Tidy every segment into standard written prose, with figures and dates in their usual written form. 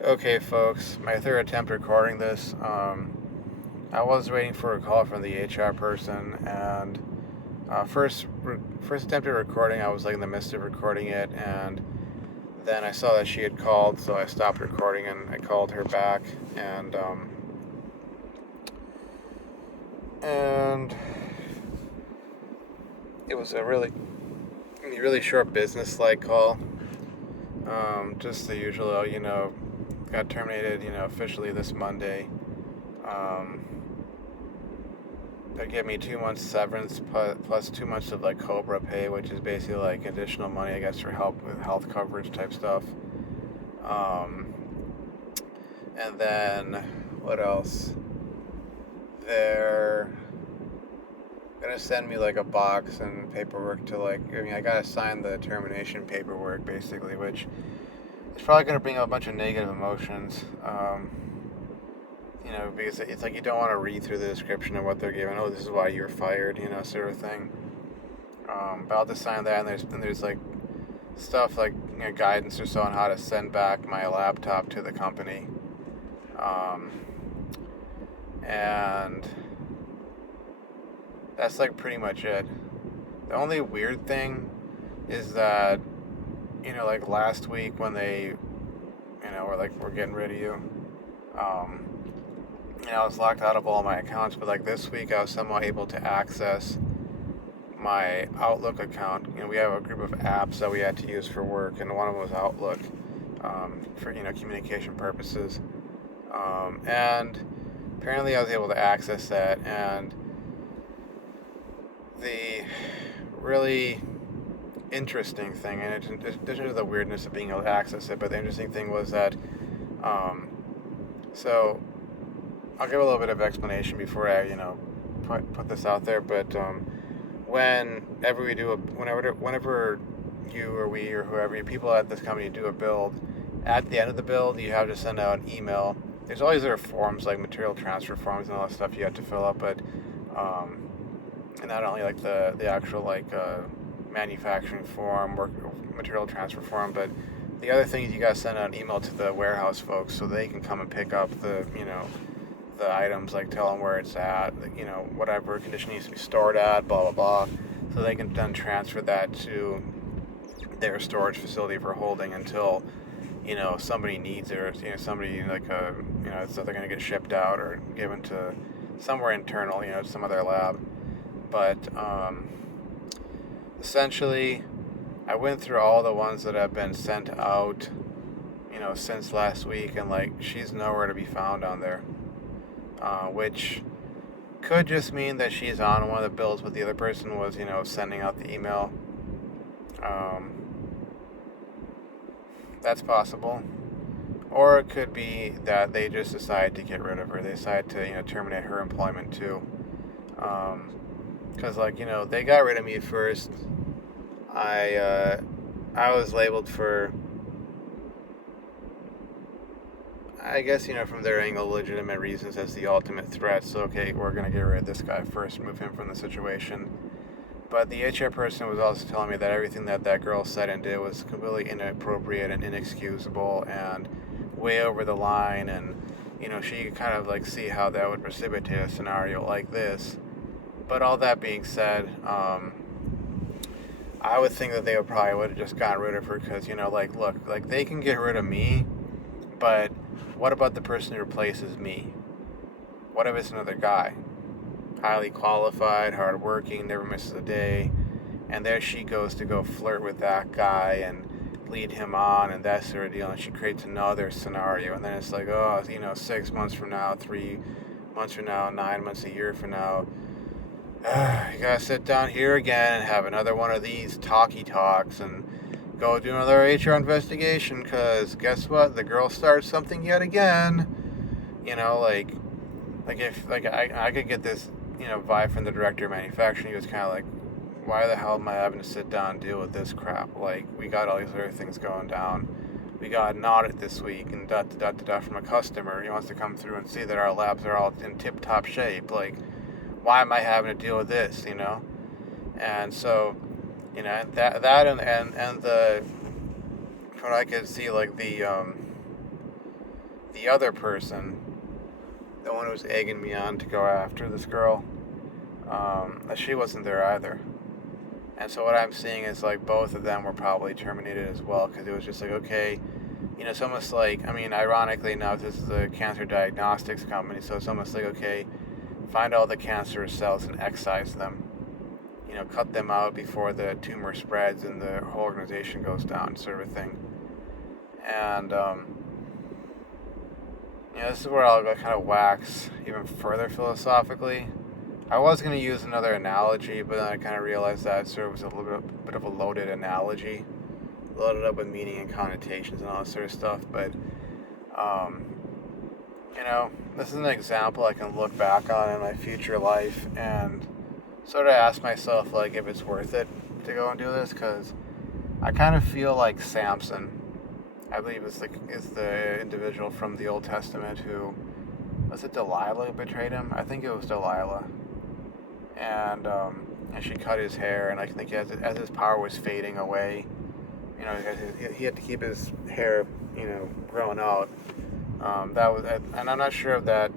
Okay, folks, my third attempt recording this. I was waiting for a call from the HR person, and first attempt at recording, I was like in the midst of recording it, and then I saw that she had called, so I stopped recording and I called her back, and it was a really short business-like call. Just the usual, got terminated, officially this Monday. Um, They give me 2 months severance plus 2 months of like Cobra pay, which is basically like additional money, I guess, for help with health coverage type stuff. Um, and then what else? They're gonna send me like a box and paperwork to I gotta sign the termination paperwork basically, which is probably gonna bring up a bunch of negative emotions. Because it's like you don't want to read through the description of what they're giving. Oh, this is why you're fired, sort of thing. But I'll just sign that, and there's like stuff like guidance or so on how to send back my laptop to the company, um, and that's like pretty much it. The only weird thing is that like last week when they were like we're getting rid of you, um, I was locked out of all my accounts, but like this week I was somehow able to access my Outlook account. We have a group of apps that we had to use for work, and one of them was Outlook, for communication purposes. And apparently, I was able to access that. And the really interesting thing, and in addition to the weirdness of being able to access it, but the interesting thing was that, um, so I'll give a little bit of explanation before I, put this out there. But whenever you or we or whoever people at this company do a build, at the end of the build you have to send out an email. There's always other forms like material transfer forms and all that stuff you have to fill up, but and not only like the actual manufacturing form, work material transfer form, but the other thing is you got to send out an email to the warehouse folks so they can come and pick up the items, like tell them where it's at, whatever condition needs to be stored at, blah, blah, blah. So they can then transfer that to their storage facility for holding until, somebody needs it, or, somebody so they're going to get shipped out or given to somewhere internal, some other lab. But essentially, I went through all the ones that have been sent out, since last week, and she's nowhere to be found on there. Which could just mean that she's on one of the bills, but the other person was, sending out the email. Um, that's possible. Or it could be that they just decide to get rid of her. They decide to, terminate her employment too. Because, they got rid of me first. I was labeled for, I guess, from their angle, legitimate reasons as the ultimate threat. So, okay, we're going to get rid of this guy first, move him from the situation. But the HR person was also telling me that everything that girl said and did was completely inappropriate and inexcusable and way over the line. And, she could kind of see how that would precipitate a scenario like this. But all that being said, I would think that they would have just gotten rid of her because, look, they can get rid of me, but what about the person who replaces me? What if it's another guy? Highly qualified, hardworking, never misses a day, and there she goes to go flirt with that guy and lead him on and that sort of deal, and she creates another scenario, and then it's like, oh, 6 months from now, 3 months from now, 9 months, a year from now, you gotta sit down here again and have another one of these talky talks and go do another HR investigation, because guess what? The girl starts something yet again. If I could get this, vibe from the director of manufacturing. He was kind of like, why the hell am I having to sit down and deal with this crap? We got all these other things going down. We got an audit this week and da from a customer. He wants to come through and see that our labs are all in tip-top shape. Why am I having to deal with this, And so, and the, from what I could see, the other person, the one who was egging me on to go after this girl, she wasn't there either. And so what I'm seeing is like both of them were probably terminated as well, because it was just like, okay, it's almost like, I mean, ironically enough, this is a cancer diagnostics company, so it's almost like, okay, find all the cancerous cells and excise them. Cut them out before the tumor spreads and the whole organization goes down, sort of a thing. And, this is where I'll kind of wax even further philosophically. I was going to use another analogy, but then I kind of realized that sort of was a little bit of a loaded analogy, loaded up with meaning and connotations and all that sort of stuff. But, this is an example I can look back on in my future life and sort of ask myself, like, if it's worth it to go and do this, because I kind of feel like Samson. I believe is the individual from the Old Testament who, was it Delilah who betrayed him? I think it was Delilah. And she cut his hair, and I think as his power was fading away, he had to keep his hair, growing out. That was, and I'm not sure if that,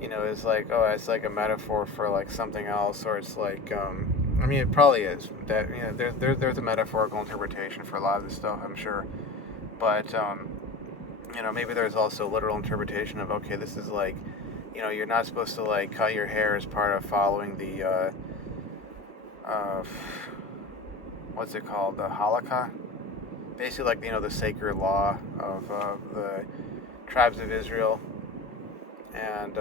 is like, oh, it's like a metaphor for like something else, or it's like, I mean, it probably is. That there's a metaphorical interpretation for a lot of this stuff, I'm sure. But maybe there's also a literal interpretation of, okay, this is like, you're not supposed to like cut your hair as part of following the what's it called, the halakha, basically like the sacred law of the tribes of Israel. And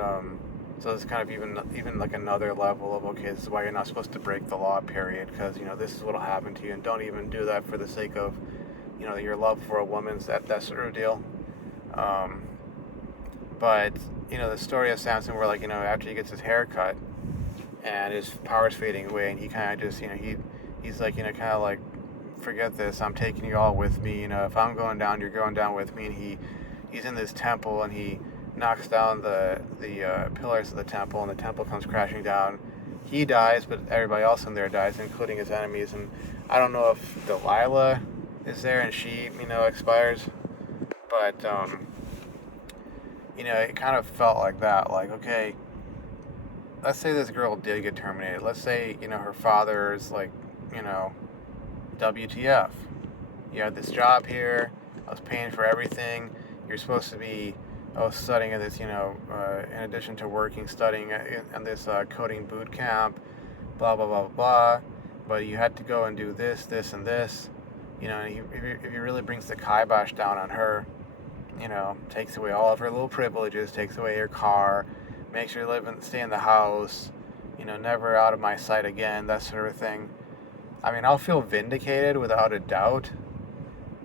so it's kind of even like another level of, okay, this is why you're not supposed to break the law, period, because this is what'll happen to you, and don't even do that for the sake of your love for a woman's, that sort of deal. But the story of Samson, where like after he gets his hair cut and his power's fading away, and he kind of just he's like kind of like, forget this, I'm taking you all with me. If I'm going down, you're going down with me. And he's in this temple, and he knocks down the pillars of the temple, and the temple comes crashing down. He dies, but everybody else in there dies, including his enemies. And I don't know if Delilah is there and she expires, but it kind of felt like that. Like, okay, let's say this girl did get terminated. Let's say her father is like, WTF, you had this job here, I was paying for everything, you're supposed to be studying at this, in addition to working, studying at this coding boot camp, blah blah blah blah, but you had to go and do this, this, and this. And if he really brings the kibosh down on her, takes away all of her little privileges, takes away her car, makes her stay in the house, never out of my sight again, that sort of thing. I mean, I'll feel vindicated without a doubt,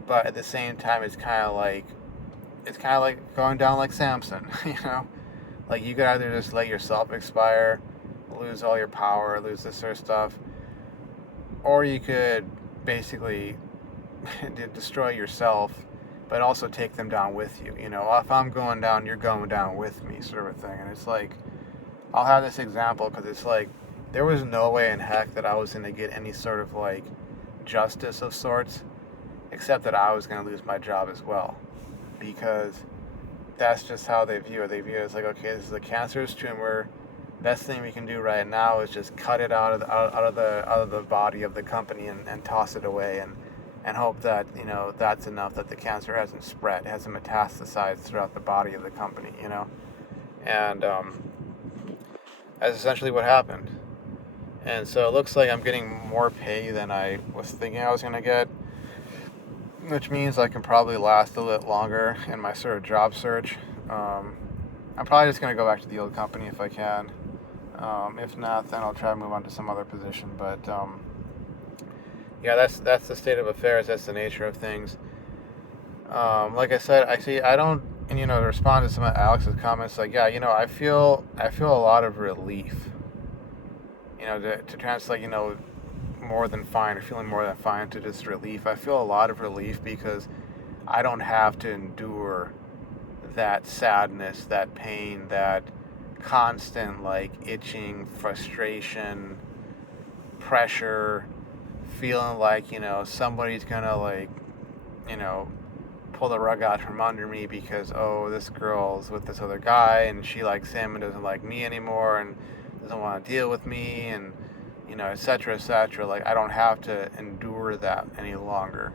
but at the same time, it's kind of like going down like Samson, like you could either just let yourself expire, lose all your power, lose this sort of stuff, or you could basically destroy yourself, but also take them down with you. If I'm going down, you're going down with me, sort of thing. And it's like, I'll have this example because it's like, there was no way in heck that I was going to get any sort of like justice of sorts, except that I was going to lose my job as well, because that's just how they view it. They view it as like, okay, this is a cancerous tumor. Best thing we can do right now is just cut it out of the body of the company and toss it away, and hope that that's enough, that the cancer hasn't spread, hasn't metastasized throughout the body of the company, and that's essentially what happened. And so it looks like I'm getting more pay than I was thinking I was going to get, which means I can probably last a little longer in my sort of job search. I'm probably just going to go back to the old company if I can. If not, then I'll try to move on to some other position. But yeah, that's the state of affairs. That's the nature of things. Like I said, I don't, and to respond to some of Alex's comments, like, yeah, I feel a lot of relief. To translate, more than fine, or feeling more than fine, to just relief. I feel a lot of relief because I don't have to endure that sadness, that pain, that constant like itching, frustration, pressure, feeling like somebody's gonna like pull the rug out from under me because, oh, this girl's with this other guy and she likes him and doesn't like me anymore and doesn't want to deal with me and, et cetera, et cetera. Like, I don't have to endure that any longer,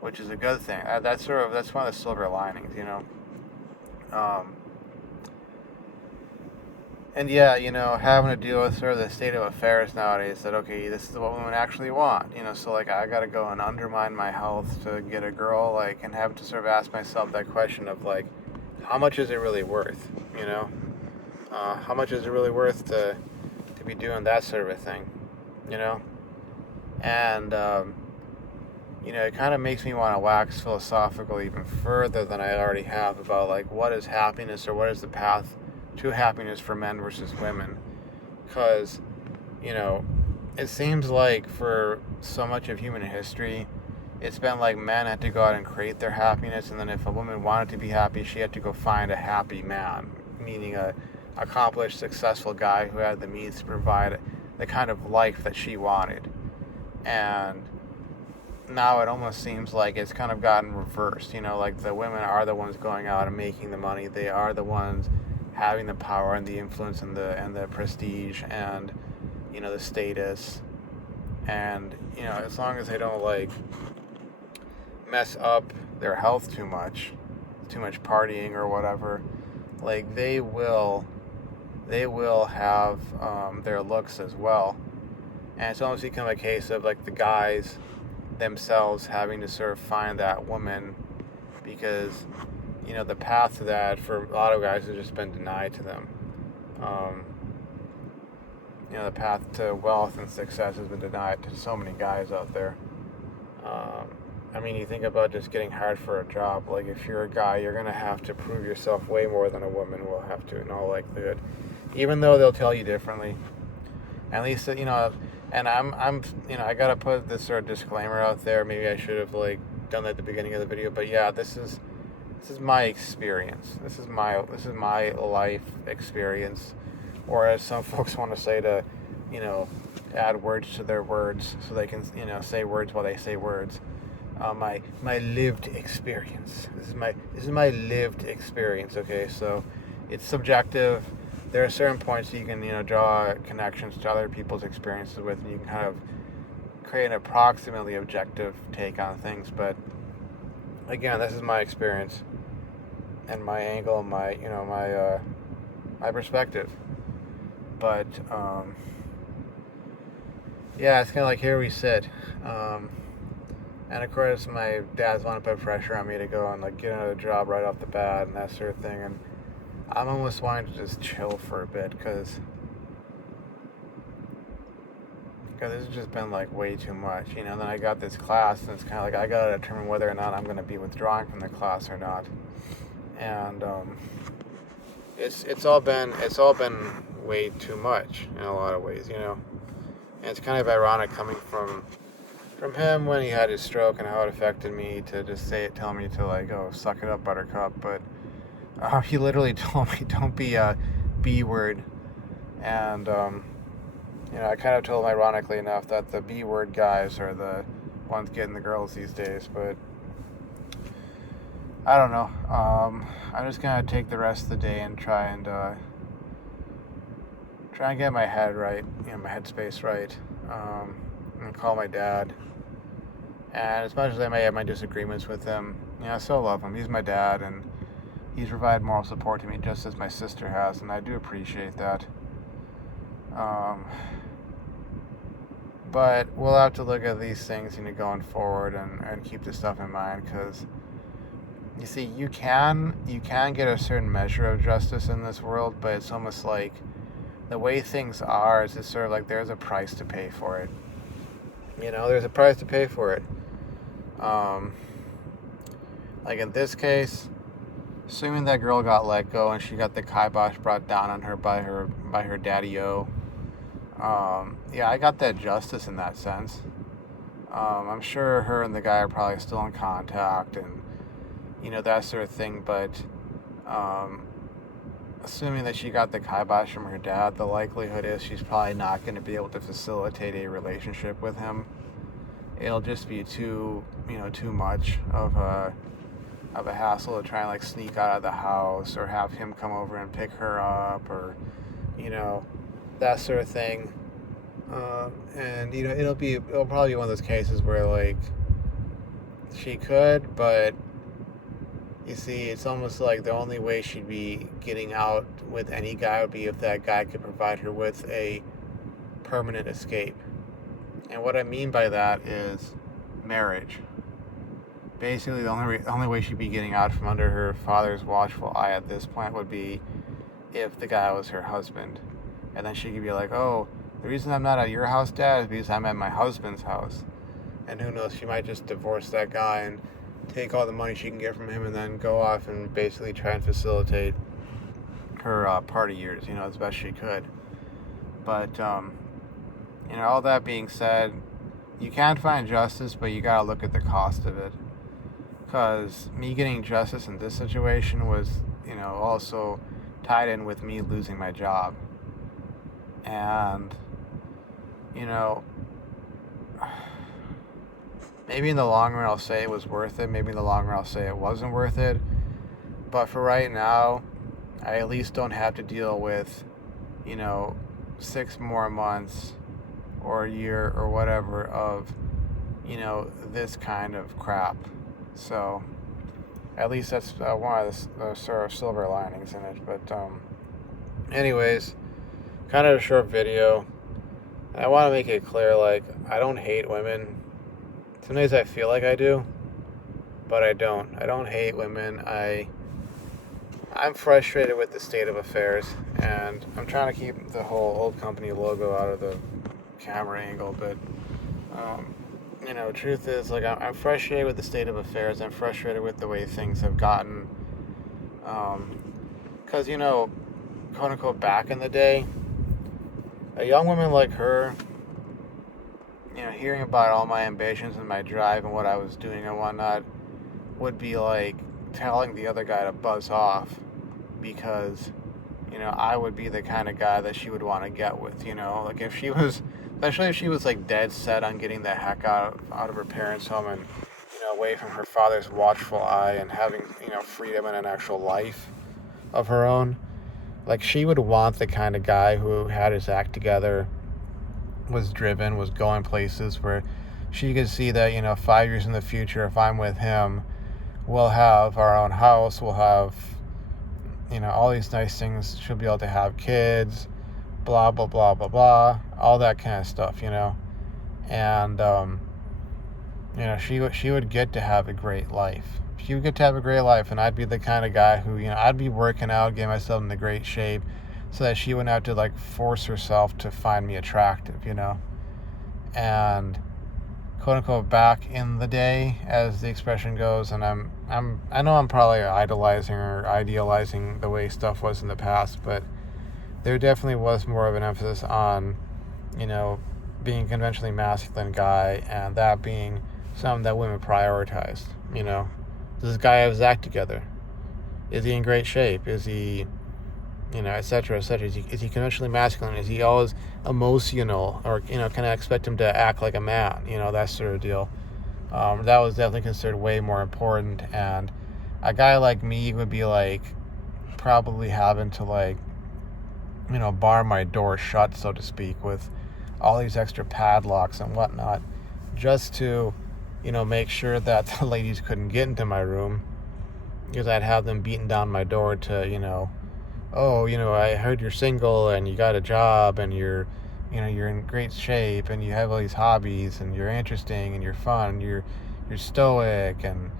which is a good thing. That's one of the silver linings, And yeah, having to deal with sort of the state of affairs nowadays that, okay, this is what women actually want, so like I gotta go and undermine my health to get a girl, like, and have to sort of ask myself that question of like, how much is it really worth, how much is it really worth to be doing that sort of a thing, and, it kind of makes me want to wax philosophical even further than I already have about like what is happiness or what is the path to happiness for men versus women, because it seems like for so much of human history it's been like men had to go out and create their happiness, and then if a woman wanted to be happy she had to go find a happy man, meaning a accomplished successful guy who had the means to provide the kind of life that she wanted. And now it almost seems like it's kind of gotten reversed, like the women are the ones going out and making the money, they are the ones having the power and the influence and the prestige and the status, and as long as they don't like mess up their health too much partying or whatever, like they will have their looks as well. And it's almost become a case of like the guys themselves having to sort of find that woman, because the path to that for a lot of guys has just been denied to them. The path to wealth and success has been denied to so many guys out there. I mean, you think about just getting hired for a job. Like, if you're a guy, you're going to have to prove yourself way more than a woman will have to, in all likelihood. Even though they'll tell you differently. At least, and I'm I got to put this sort of disclaimer out there. Maybe I should have, like, done that at the beginning of the video. But yeah, this is my experience. This is my life experience. Or as some folks want to say, to, add words to their words so they can, say words while they say words. My lived experience. This is my lived experience. Okay, so it's subjective. There are certain points that you can draw connections to other people's experiences with, and you can kind of create an approximately objective take on things. But again, this is my experience and my angle, my my perspective. But yeah, it's kind of like here we sit. And of course, my dad's want to put pressure on me to go and like get another job right off the bat and that sort of thing. And I'm almost wanting to just chill for a bit because this has just been like way too much, And then I got this class, and it's kind of like I gotta determine whether or not I'm going to be withdrawing from the class or not. And it's all been way too much in a lot of ways, And it's kind of ironic coming from him when he had his stroke and how it affected me to just tell me to like, oh, suck it up, buttercup. But he literally told me, don't be a B word. And, I kind of told him, ironically enough, that the B word guys are the ones getting the girls these days. But I don't know. I'm just going to take the rest of the day and try and get my head right, my headspace right. And call my dad. And as much as I may have my disagreements with him, I still love him. He's my dad, and he's provided moral support to me just as my sister has, and I do appreciate that. But we'll have to look at these things, going forward and keep this stuff in mind, because you see, you can get a certain measure of justice in this world, but it's almost like the way things are is it's sort of like there's a price to pay for it. There's a price to pay for it. Like in this case, assuming that girl got let go and she got the kibosh brought down on her by her daddy-o, yeah, I got that justice in that sense. I'm sure her and the guy are probably still in contact and, that sort of thing, but assuming that she got the kibosh from her dad, the likelihood is she's probably not going to be able to facilitate a relationship with him. It'll just be too much of of a hassle to try and like sneak out of the house or have him come over and pick her up, or that sort of thing. And it'll probably be one of those cases where like she could, but you see, it's almost like the only way she'd be getting out with any guy would be if that guy could provide her with a permanent escape. And what I mean by that is marriage. Basically, the only way she'd be getting out from under her father's watchful eye at this point would be if the guy was her husband. And then she could be like, oh, the reason I'm not at your house, Dad, is because I'm at my husband's house. And who knows, she might just divorce that guy and take all the money she can get from him and then go off and basically try and facilitate her party years, as best she could. But, all that being said, you can find justice, but you gotta look at the cost of it. Because me getting justice in this situation was, also tied in with me losing my job. And, maybe in the long run I'll say it was worth it. Maybe in the long run I'll say it wasn't worth it. But for right now, I at least don't have to deal with, 6 more months or a year or whatever of, this kind of crap. So, at least that's one of the sort of silver linings in it. But, anyways, kind of a short video. I want to make it clear, like, I don't hate women. Some days I feel like I do, but I don't. I don't hate women. I'm frustrated with the state of affairs, and I'm trying to keep the whole old company logo out of the camera angle, but, truth is, like, I'm frustrated with the state of affairs. I'm frustrated with the way things have gotten, because, quote unquote, back in the day, a young woman like her, hearing about all my ambitions and my drive and what I was doing and whatnot, would be like telling the other guy to buzz off, because, I would be the kind of guy that she would want to get with, like if she was, especially if she was like dead set on getting the heck out of her parents' home and, away from her father's watchful eye and having, freedom and an actual life of her own. Like, she would want the kind of guy who had his act together, was driven, was going places where she could see that, 5 years in the future, if I'm with him, we'll have our own house, we'll have, all these nice things, she'll be able to have kids, blah, blah, blah, blah, blah, all that kind of stuff, and, she would get to have a great life. She would get to have a great life, and I'd be the kind of guy who, I'd be working out, getting myself into great shape, so that she wouldn't have to, like, force herself to find me attractive, and, quote unquote, back in the day, as the expression goes, and I know I'm probably idolizing or idealizing the way stuff was in the past, but there definitely was more of an emphasis on, being a conventionally masculine guy, and that being something that women prioritized, Does this guy have his act together? Is he in great shape? Is he, et cetera, et cetera? Is he conventionally masculine? Is he always emotional? Or, can I expect him to act like a man? That sort of deal. That was definitely considered way more important. And a guy like me would be, like, probably having to, like, bar my door shut, so to speak, with all these extra padlocks and whatnot, just to, make sure that the ladies couldn't get into my room, because I'd have them beating down my door to, oh, I heard you're single and you got a job and you're in great shape and you have all these hobbies and you're interesting and you're fun, you're stoic and,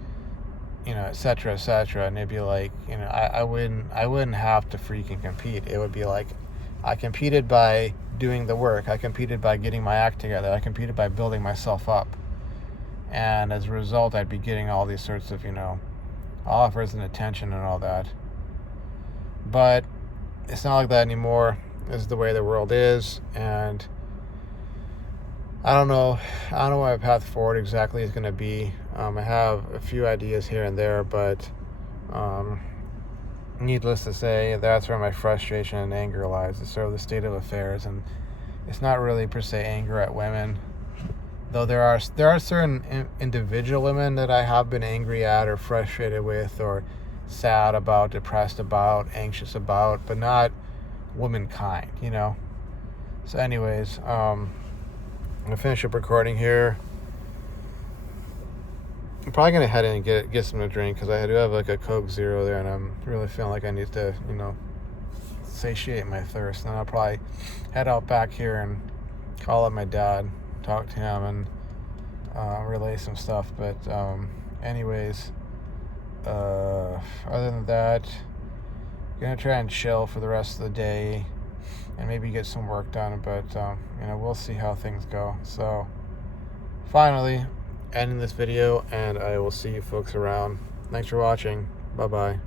et cetera, et cetera. And it'd be like, I wouldn't have to freaking compete. It would be like, I competed by doing the work. I competed by getting my act together. I competed by building myself up. And as a result, I'd be getting all these sorts of, offers and attention and all that. But it's not like that anymore. This is the way the world is, and I don't know what my path forward exactly is going to be. I have a few ideas here and there, but needless to say, that's where my frustration and anger lies. It's sort of the state of affairs, and it's not really per se anger at women, Though there are certain individual women that I have been angry at or frustrated with or sad about, depressed about, anxious about, but not womankind, you know. So anyways, I'm gonna finish up recording here. I'm probably gonna head in and get something to drink, because I do have like a Coke Zero there, and I'm really feeling like I need to, you know, satiate my thirst. And then I'll probably head out back here and call up my dad, talk to him, and relay some stuff. But anyways, other than that, I'm gonna try and chill for the rest of the day and maybe get some work done. But you know, we'll see how things go. So finally ending this video, and I will see you folks around. Thanks for watching. Bye bye.